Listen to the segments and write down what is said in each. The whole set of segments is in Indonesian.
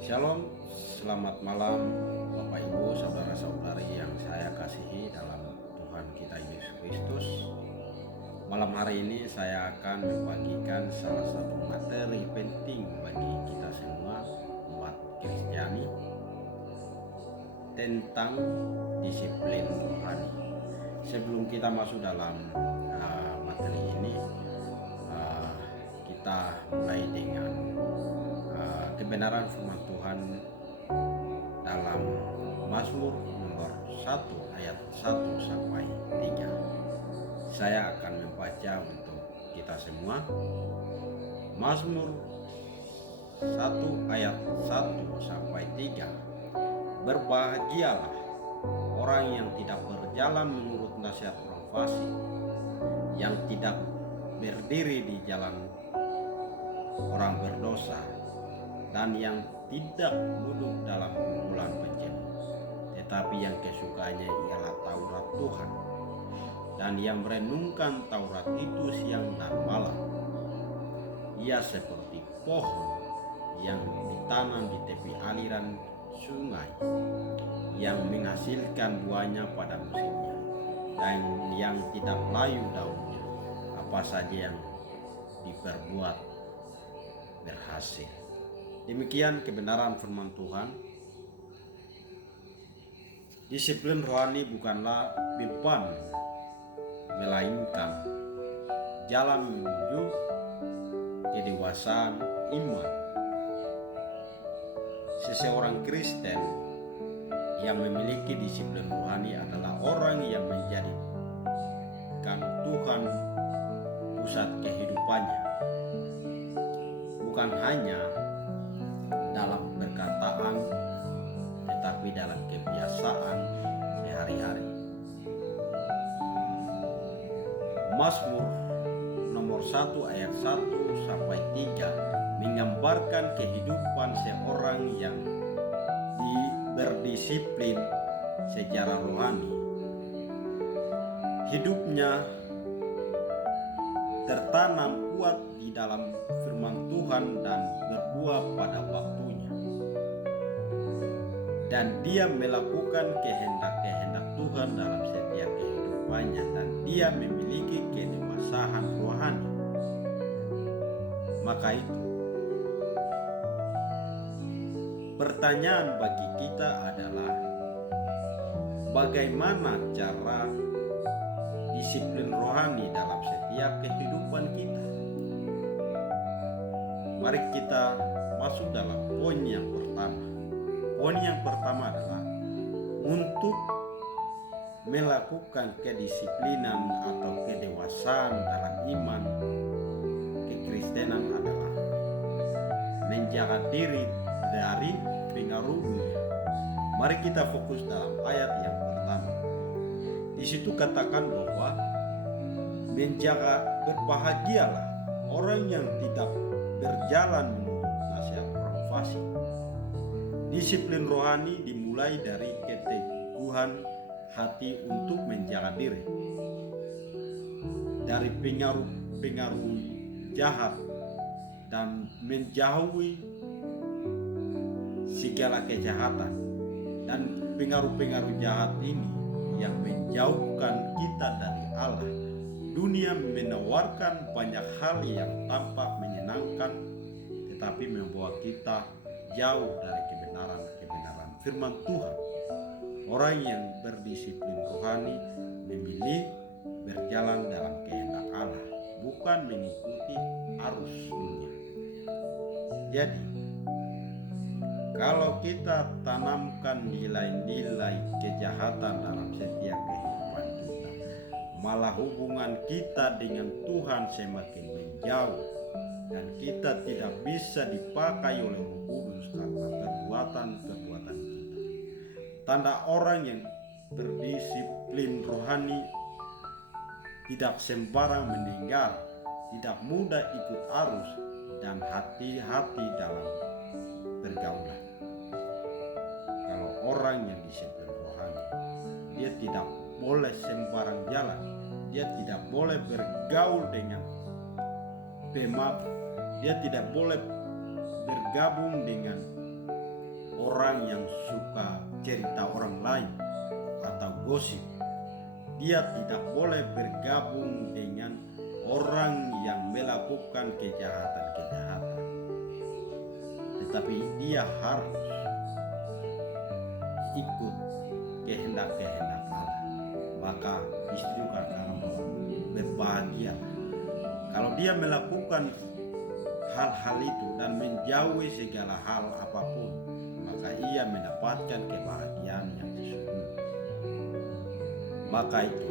Shalom, selamat malam Bapak Ibu, saudara-saudari yang saya kasihi dalam Tuhan kita Yesus Kristus. Malam hari ini saya akan membagikan salah satu materi penting bagi kita semua umat Kristiani tentang disiplin rohani. Sebelum kita masuk dalam materi ini, kita mulai dengan kebenaran firman Tuhan dalam Mazmur nomor 1 ayat 1 sampai 3. Saya akan membaca untuk kita semua. Mazmur 1 ayat 1 sampai 3. Berbahagialah orang yang tidak berjalan menurut nasihat orang fasik, yang tidak berdiri di jalan orang berdosa, dan yang tidak duduk dalam kumpulan pencemooh, tetapi yang kesukaannya ialah Taurat Tuhan, dan yang merenungkan Taurat itu siang dan malam. Ia seperti pohon yang ditanam di tepi aliran sungai, yang menghasilkan buahnya pada musimnya, dan yang tidak layu daunnya. Apa saja yang diperbuat berhasil. Demikian kebenaran firman Tuhan. Disiplin rohani bukanlah beban, melainkan jalan menuju kedewasaan iman. Seseorang Kristen yang memiliki disiplin rohani adalah orang yang menjadikan Tuhan pusat kehidupannya, bukan hanya dalam perkataan, tetapi dalam kebiasaan sehari-hari. Mazmur nomor 1 ayat 1 sampai 3 menggambarkan kehidupan seorang yang berdisiplin secara rohani. Hidupnya tertanam kuat di dalam firman Tuhan dan berbuah pada waktunya, dan dia melakukan kehendak-kehendak Tuhan dalam setiap kehidupannya, dan dia memiliki kedewasaan rohani. Maka itu, pertanyaan bagi kita adalah bagaimana cara disiplin rohani dalam setiap kehidupan kita. Mari kita masuk dalam poin yang pertama. Poin yang pertama adalah untuk melakukan kedisiplinan atau kedewasaan dalam iman kekristenan adalah menjaga diri dari pengaruhnya. Mari kita fokus dalam ayat yang pertama. Di situ katakan bahwa berbahagialah orang yang tidak berjalan menurut nasihat orang fasik. Disiplin rohani dimulai dari keteguhan hati untuk menjaga diri dari pengaruh jahat dan menjauhi segala kejahatan dan pengaruh-pengaruh jahat ini yang menjauhkan kita dari Allah. Dunia menawarkan banyak hal yang tampak menyenangkan, tetapi membawa kita jauh dari kebenaran firman Tuhan. Orang yang berdisiplin rohani memilih berjalan dalam kehendak Allah, bukan mengikuti arus dunia. Jadi, kalau kita tanamkan nilai-nilai kejahatan dalam setiap kehidupan kita, malah hubungan kita dengan Tuhan semakin menjauh, dan kita tidak bisa dipakai oleh Roh Kudus karena perbuatan-perbuatan kita. Tanda orang yang berdisiplin rohani tidak sembarang meninggal, tidak mudah ikut arus, dan hati-hati dalam pergaulan. Kalau orang yang disiplin rohani, dia tidak boleh sembarang jalan, dia tidak boleh bergaul dengan pemabuk, dia tidak boleh bergabung dengan orang yang suka cerita orang lain atau gosip. Dia tidak boleh bergabung dengan orang yang melakukan kejahatan-kejahatan. Tetapi dia harus ikut kehendak-kehendak Allah. Maka istri katakan berbahagia kalau dia melakukan hal-hal itu dan menjauhi segala hal apapun, maka ia mendapatkan kebahagiaan yang sesungguhnya. Maka itu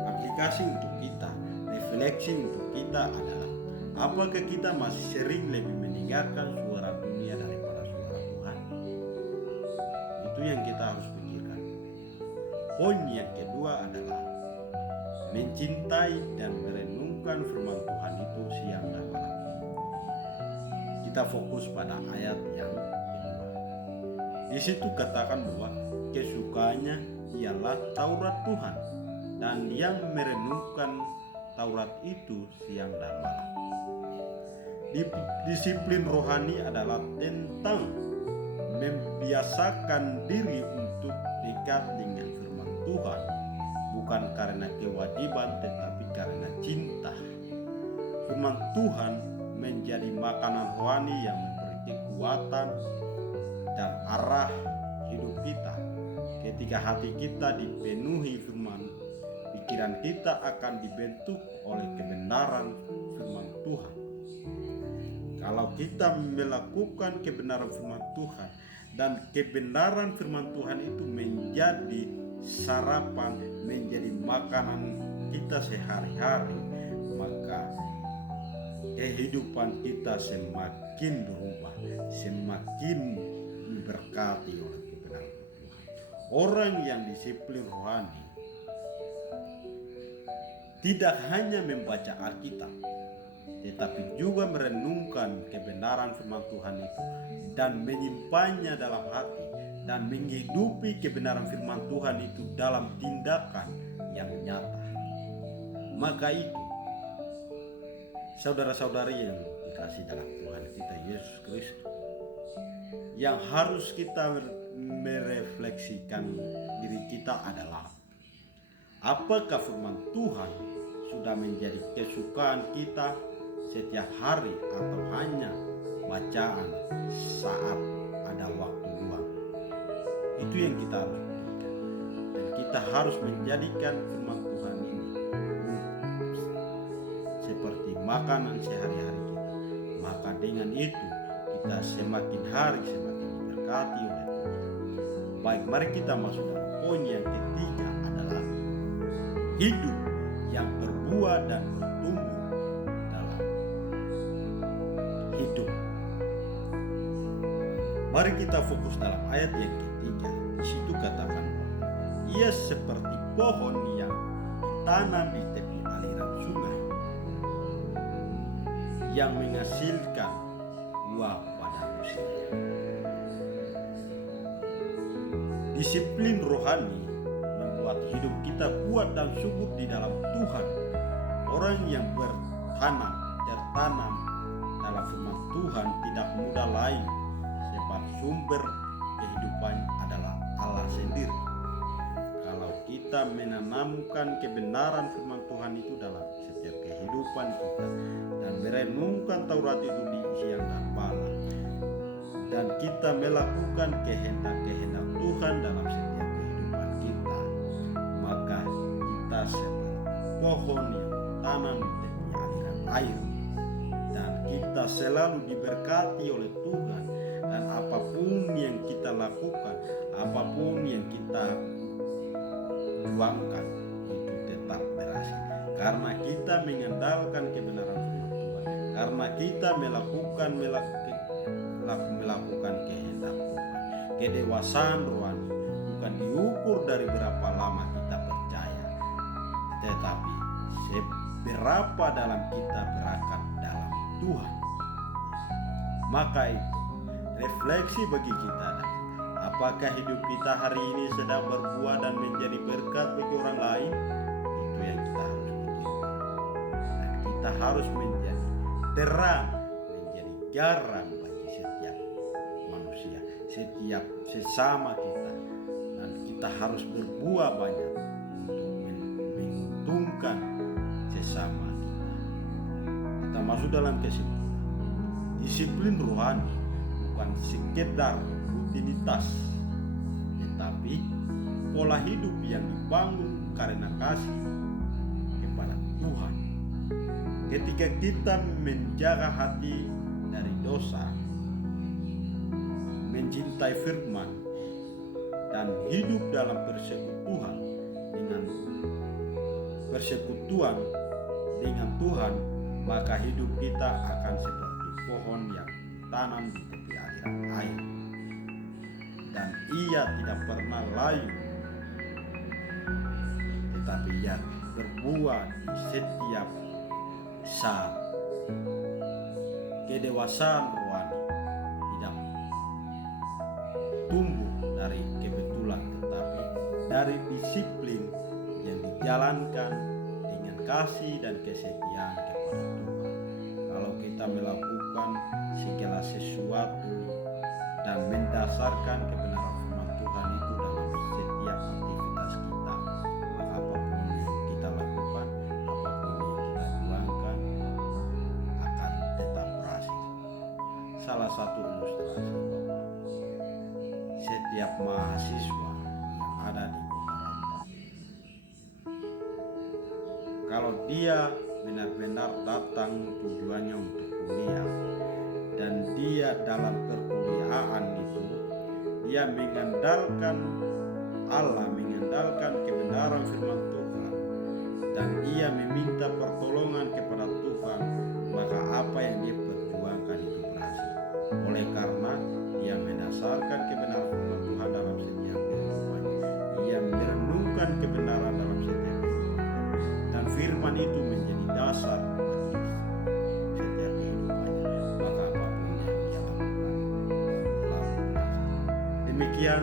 aplikasi untuk kita, refleksi untuk kita adalah, apakah kita masih sering lebih mendengarkan suara dunia daripada suara Tuhan? Itu yang kita harus pikirkan. Poin yang kedua adalah mencintai dan merenungkan firman Tuhan itu siang dan malam. Kita fokus pada ayat yang kedua. Di situ katakan bahwa kesukaannya ialah Taurat Tuhan, dan yang merenungkan Taurat itu siang dan malam. Disiplin rohani adalah tentang membiasakan diri untuk dekat dengan firman Tuhan, bukan karena kewajiban tetapi karena cinta. Firman Tuhan menjadi makanan rohani yang memberi kekuatan dan arah hidup kita. Ketika hati kita dipenuhi firman, pikiran kita akan dibentuk oleh kebenaran firman Tuhan. Kalau kita melakukan kebenaran firman Tuhan dan kebenaran firman Tuhan itu menjadi sarapan, menjadi makanan kita sehari-hari, maka kehidupan kita semakin berubah, semakin diberkati oleh kebenaran Tuhan. Orang yang disiplin rohani tidak hanya membaca Alkitab, tetapi juga merenungkan kebenaran firman Tuhan itu dan menyimpannya dalam hati dan menghidupi kebenaran firman Tuhan itu dalam tindakan yang nyata. Maka itu, saudara-saudari yang dikasihi dalam Tuhan kita Yesus Kristus, yang harus kita merefleksikan diri kita adalah, apakah firman Tuhan sudah menjadi kesukaan kita setiap hari atau hanya bacaan saat ada waktu luang? Itu yang kita harus pikirkan. Dan kita harus menjadikan firman Tuhan ini seperti makanan sehari-hari kita. Maka dengan itu kita semakin hari semakin diberkati oleh Tuhan. Baik, mari kita masuk dalam poin yang ketiga adalah hidup yang berbuah dan bertumbuh dalam hidup. Mari kita fokus dalam ayat yang ketiga. Di situ katakan, ia seperti pohon yang ditanam di tepi aliran sungai, yang menghasilkan buah pada musimnya. Disiplin rohani membuat hidup kita kuat dan subur di dalam Tuhan. Orang yang tertanam dalam firman Tuhan tidak mudah lain, sebab sumber kehidupan adalah Allah sendiri. Kalau kita menanamkan kebenaran firman Tuhan itu dalam setiap kehidupan kita dan merenungkan Taurat itu di siang dan malam, dan kita melakukan kehendak-kehendak Tuhan dalam setiap kehidupan kita, maka kita seperti pohon yang tanam di tepi aliran air, dan kita selalu diberkati oleh Tuhan. Dan apapun yang kita lakukan, apapun yang kita tuangkan, itu tetap berhasil, karena kita mengandalkan kebenaran firman Tuhan, karena kita melakukan kehendak Tuhan. Kedewasaan rohani bukan diukur dari berapa lama kita percaya, tetapi seberapa dalam kita berakar dalam Tuhan. Maka itu refleksi bagi kita adalah, apakah hidup kita hari ini sedang berbuah dan menjadi berkat bagi orang lain? Itu yang kita harus pikirkan. Dan kita harus menjadi terang, menjadi garam bagi setiap manusia, setiap sesama kita, dan kita harus berbuat banyak untuk menguntungkan sesama kita. Kita masuk dalam kesimpulan. Disiplin rohani bukan sekedar rutinitas, tetapi pola hidup yang dibangun karena kasih kepada Tuhan. Ketika kita menjaga hati dari dosa, mencintai firman, dan hidup dalam persekutuan dengan Tuhan, maka hidup kita akan seperti pohon yang ditanam di tepi aliran air, dan ia tidak pernah layu, tetapi ia berbuah di setiap saat. Kedewasaan rohani tidak tumbuh dari kebetulan, tetapi dari disiplin yang dijalankan dengan kasih dan kesetiaan kepada Tuhan. Kalau kita melakukan segala sesuatu dan mendasarkan kebenaran firman Tuhan itu dalam setiap aktivitas kita, maka apapun yang kita lakukan, apapun yang kita juangkan akan tetap berhasil. Salah satu ilustrasi bahwa setiap mahasiswa yang ada di kota Rantau, kalau dia benar-benar datang tujuannya untuk kuliah, dan dia dalam perkuliahan itu dia mengandalkan Allah, mengandalkan kebenaran firman Tuhan, dan dia meminta pertolongan kepada Tuhan, maka apa yang dia perjuangkan itu berhasil. Oleh karena dia mendasarkan kebenaran firman Tuhan dalam setiap kehidupannya, ia merenungkan kebenaran dalam setiap kehidupannya, dan firman itu menjadi dasar bagi setiap kehidupannya, maka apapun yang dia lakukan selalu berhasil. Demikian